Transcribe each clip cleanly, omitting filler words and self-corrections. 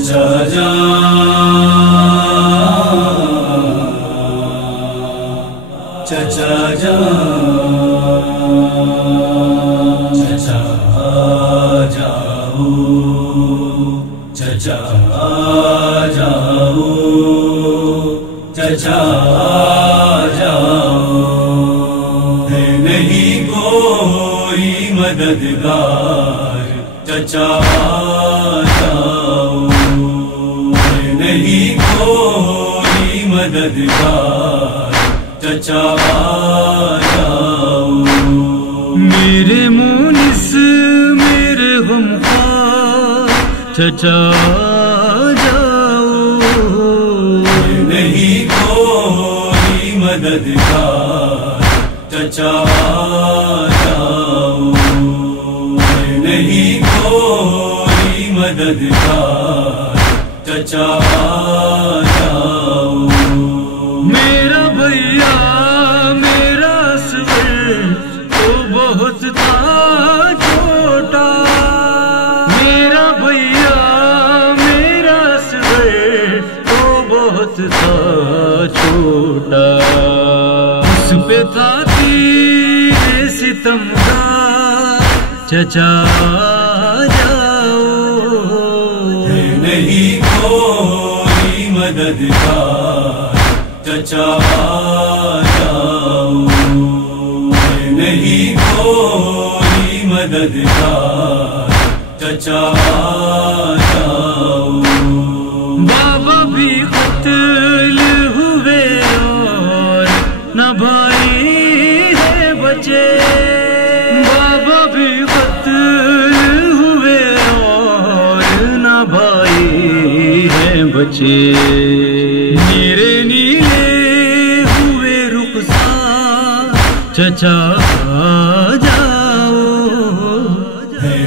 چچا جان چچا جان چچا جاؤ چچا جاؤ چچا جاؤ ہے نہیں کوئی مددگار چچا جاؤ ہے نہیں کوئی مددگار چچا جاؤ میرے مونس میرے غمخوار چچا جاؤ نہیں کوئی مددگار چچا جاؤ نہیں کوئی مددگار چچا جاؤ میرا بھیا میرا اصغر تو بہت تھا چھوٹا میرا بھیا میرا اصغر تو بہت تھا چھوٹا اس پہ تھا تیر ستم کا چچا جاؤ نہیں کوئی مددگار چچا جاؤ نہیں کوئی مددگار چچا جاؤ بابا بھی قتل ہوئے اور نہ بھائی ہے بچے بابا بھی قتل ہوئے اور نہ بھائی ہے بچے میرے نیلے ہوئے رخسار چچا جاؤ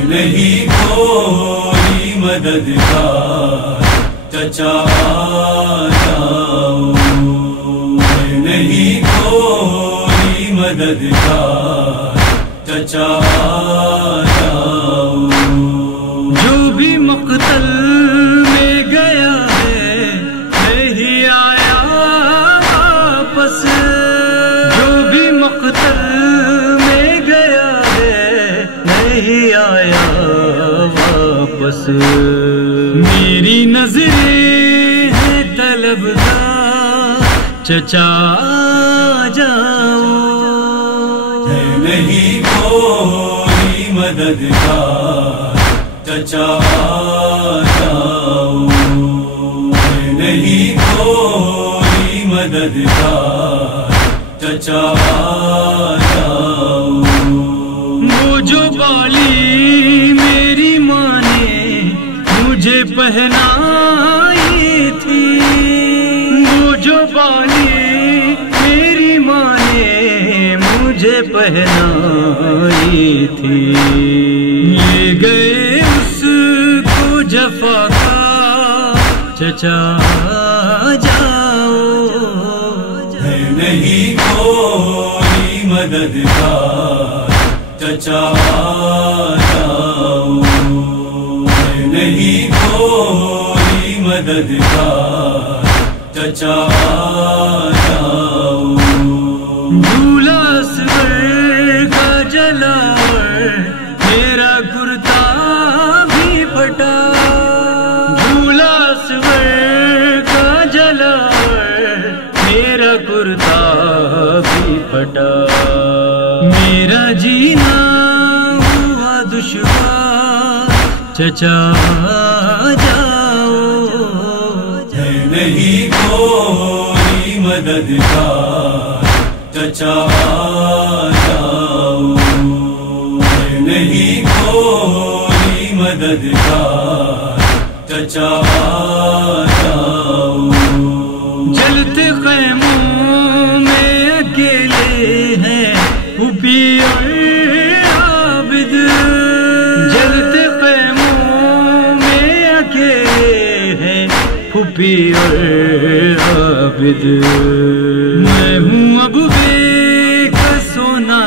نہیں کوئی مددگار چچا جاؤ نہیں کوئی مددگار چچا جاؤ جو بھی مقتل میں گیا ہے نہیں آیا واپس جو بھی مقتل میں گیا ہے نہیں آیا واپس میری نظریں ہیں طلبگار چچا جاؤ نہیں کوئی مددگار چچا جاؤ نہیں کوئی مددگار چچا جاؤ وہ جو بالی میری ماں نے مجھے پہنائی تھی وہ جو بالی میری ماں نے مجھے پہنائی تھی لے گئے اس کو جفا کا چچا جاؤ نہیں کوئی مددگار چچا جاؤ نہیں کوئی مددگار چچا جاؤ جھولا اصغر کا جلاور میرا کرتا بھی پھٹا جھولا اصغر کا جلاور میرا کرتا بھی پھٹا میرا جینا ہوا دشوار چچا جاؤ نہیں کوئی مددگار چچا جاؤ نہیں کوئی مددگار چچا جاؤ جلتے خیموں میں اکیلے ہیں پھوپھی اور عابد جلتے خیموں میں اکیلے ہیں پھوپھی اور عابد میں ہوں اب بے کس سونا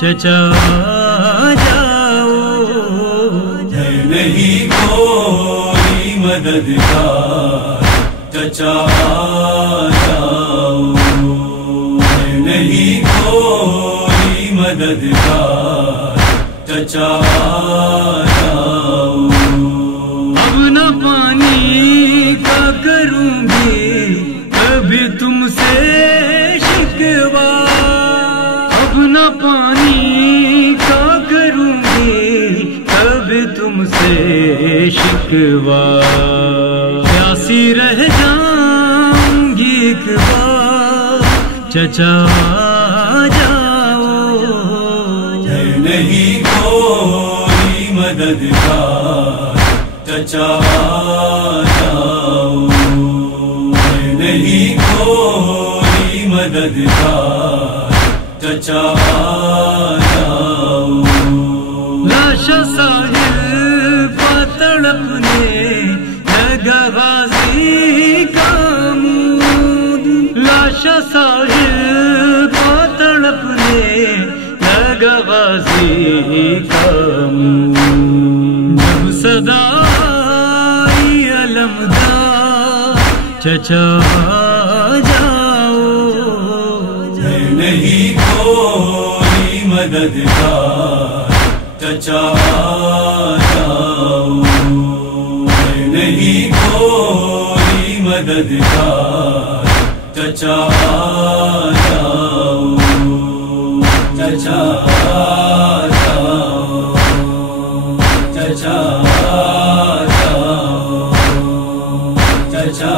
چچا جاؤ نہیں کوئی مددگار چچا جاؤ، نہیں کوئی مددگار چچا جاؤ، اب نہ پانی کا کروں گی کبھی تم سے شکوا، اب نہ پانی کا کروں گی کبھی تم سے شکوا، پیاسی رہ جاؤں گی ایک بار چچا جاؤ، نہیں کوئی مددگار چچا جاؤ، نہیں کوئی مددگار چچا جاؤ، لاشا ساحل پا تڑپنے لگا غازی کا مود، لاشا ساحل پا تڑپنے لگا غازی کا مود، جب صدا آئی علمدار چچا جاؤ، نہیں کوئی مددگار چچا جاؤ، نہیں کوئی مددگار چچا جاؤ، چچا جاؤ، چچا جاؤ، چچا